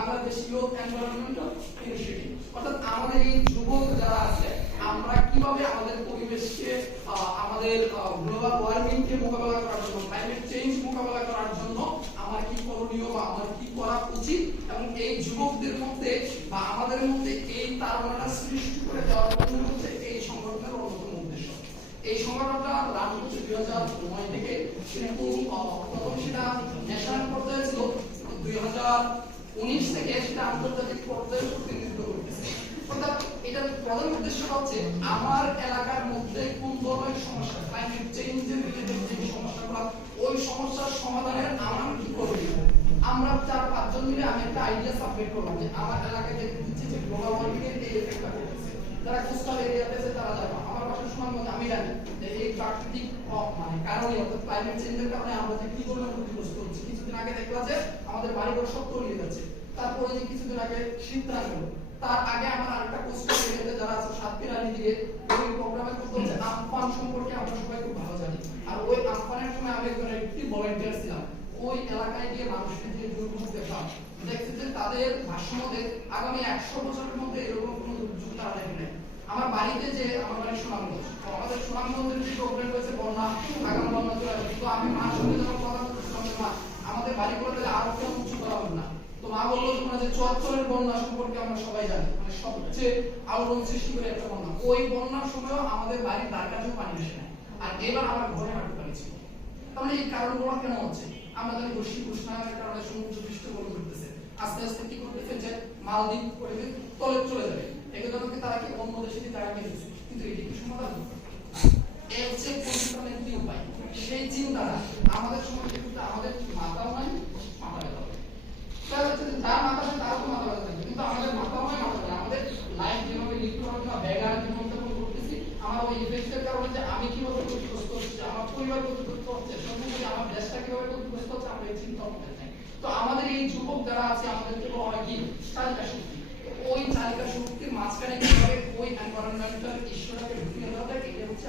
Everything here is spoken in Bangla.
Bangladesh youth environmental initiative. অর্থাৎ আমাদের এই যুবক যারা আছে আমরা কিভাবে আমাদের পরিবেশকে আমাদের গ্লোবাল ওয়ার্মিং কে মোকাবেলা করার জন্য, ক্লাইমেট চেঞ্জ মোকাবেলা করার জন্য আমার কি করণীয় বা আমার কি করা উচিত, এবং এই যুবকদের মধ্যে বা আমাদের মধ্যে এই তারণাটা সৃষ্টি করে দেওয়ার জন্য হচ্ছে এই সংগঠনের অন্যতম উদ্দেশ্য। এই সংগঠনটা রান হচ্ছে 2009 থেকে, কিন্তু প্রথম সেটা ন্যাশনাল পর্যায়ে ছিল, 2019 থেকে সেটা আন্তর্জাতিক পর্যায়ে প্রতিনিধিত্ব করতেছে। অর্থাৎ এটার প্রধান উদ্দেশ্যটা হচ্ছে আমার এলাকার মধ্যে কোন ধরনের সমস্যা, ক্লাইমেট চেঞ্জের রিলেটেড যে সমস্যাগুলো, ওই সমস্যার সমাধানের আমার কি করবে। আমরা 4-5 জন মিলে আমি একটা আইডিয়া সাবমিট করলাম যে আমার এলাকায় দেখতে দিচ্ছি যে গ্লোবাল ওয়ার্মিং এর এই এফেক্টটা পড়তেছে। যারা কোস্টাল এরিয়াতে আছে তারা জানো, আমার বাসার সময় মধ্যে আমি জানি যে এই প্রাকৃতিক মানে কারণে অর্থাৎ ক্লাইমেট চেঞ্জের কারণে আমরা যে কি ধরনের ক্ষতিগ্রস্ত হচ্ছি। কিছুদিন আগে দেখলাম যে আমাদের বাড়িঘর সব তলিয়ে যাচ্ছে, তারপরে যে কিছুদিন আগে শীত লাগলো, তার আগে আমার আরেকটা কোস্টাল এরিয়াতে যারা আছে সাতক্ষীরানি দিয়ে ওই প্রোগ্রামে করতে হচ্ছে আমফান সম্পর্কে আমরা সবাই খুব ভালো জানি। আর ওই আমফানের সময় আমি একজন একটি ভলান্টিয়ার ছিলাম, ওই এলাকায় গিয়ে মানুষের যে দুর্ভোগ দেখলাম, দেখছি যে তাদের ভাষ্যমতে আগামী 100 বছরের মধ্যে এরকম কোনো দুর্যোগ তারা দেখে নাই। আমার বাড়িতে যে আমার বাড়ি সুনামগঞ্জ, আমাদের সুনামগঞ্জের যে প্রবলেম হয়েছে বন্যা, আগামী বন্যা চলে আসবে, তো আমি মার সঙ্গে যখন কথা বলছিলাম যে মা আমাদের বাড়িগুলো তাহলে আরো কেন উঁচু করা হবে না, তো মা বললো যে 74-এর বন্যা সম্পর্কে আমরা সবাই জানি, মানে সবচেয়ে আলোড়ন সৃষ্টি করে একটা বন্যা, ওই বন্যার সময়ও আমাদের বাড়ির দ্বার কাছেও পানি আসে না, আর এবার আমার ঘরে হাঁটু পানি ছিল। তাহলে এই কারণগুলো কেন হচ্ছে? আমরা জানি বৈশ্বিক উষ্ণায়নের কারণে সমুদ্র পৃষ্ঠ গরম করতেছে, আস্তে আস্তে কি করতেছে যে মালদ্বীপ করে তলে চলে যাবে, এগুলোকে তারা কি অন্য দেশে দিয়ে তারা নিয়েছে, কিন্তু এটি কি সমাধান? এর যে পরিবর্তনের কি উপায়, সেই চিন্তাটা আমাদের সময় কিন্তু আমাদের মাথাও নাই, মাথা ব্যথা হবে। তাহলে হচ্ছে যার মাথা হয় তারও তো মাথা ব্যথা থাকবে, কিন্তু আমাদের মাথাও নাই, মাথা নেই। আমাদের লাইফ যেভাবে লিড করা হচ্ছে, বেগার জীবনযাপন করতেছি, আমার ওই ইফেক্টের কারণে যে আমি কিভাবে ক্ষতিগ্রস্ত হচ্ছি, আমার পরিবার ক্ষতিগ্রস্ত হচ্ছে, সর্বোপরি আমার দেশটা কিভাবে ক্ষতিগ্রস্ত হচ্ছে, আমরা এই চিন্তা করতে চাই। তো আমাদের এই যুবক যারা আছে আমাদেরকে বলা হয় কি চালিকা শক্তি। ওই চালিকা শক্তির মাঝখানে কিভাবে ওই এনভায়রনমেন্টাল ইস্যুটাকে ঢুকিয়ে দেওয়া যায়, এটা হচ্ছে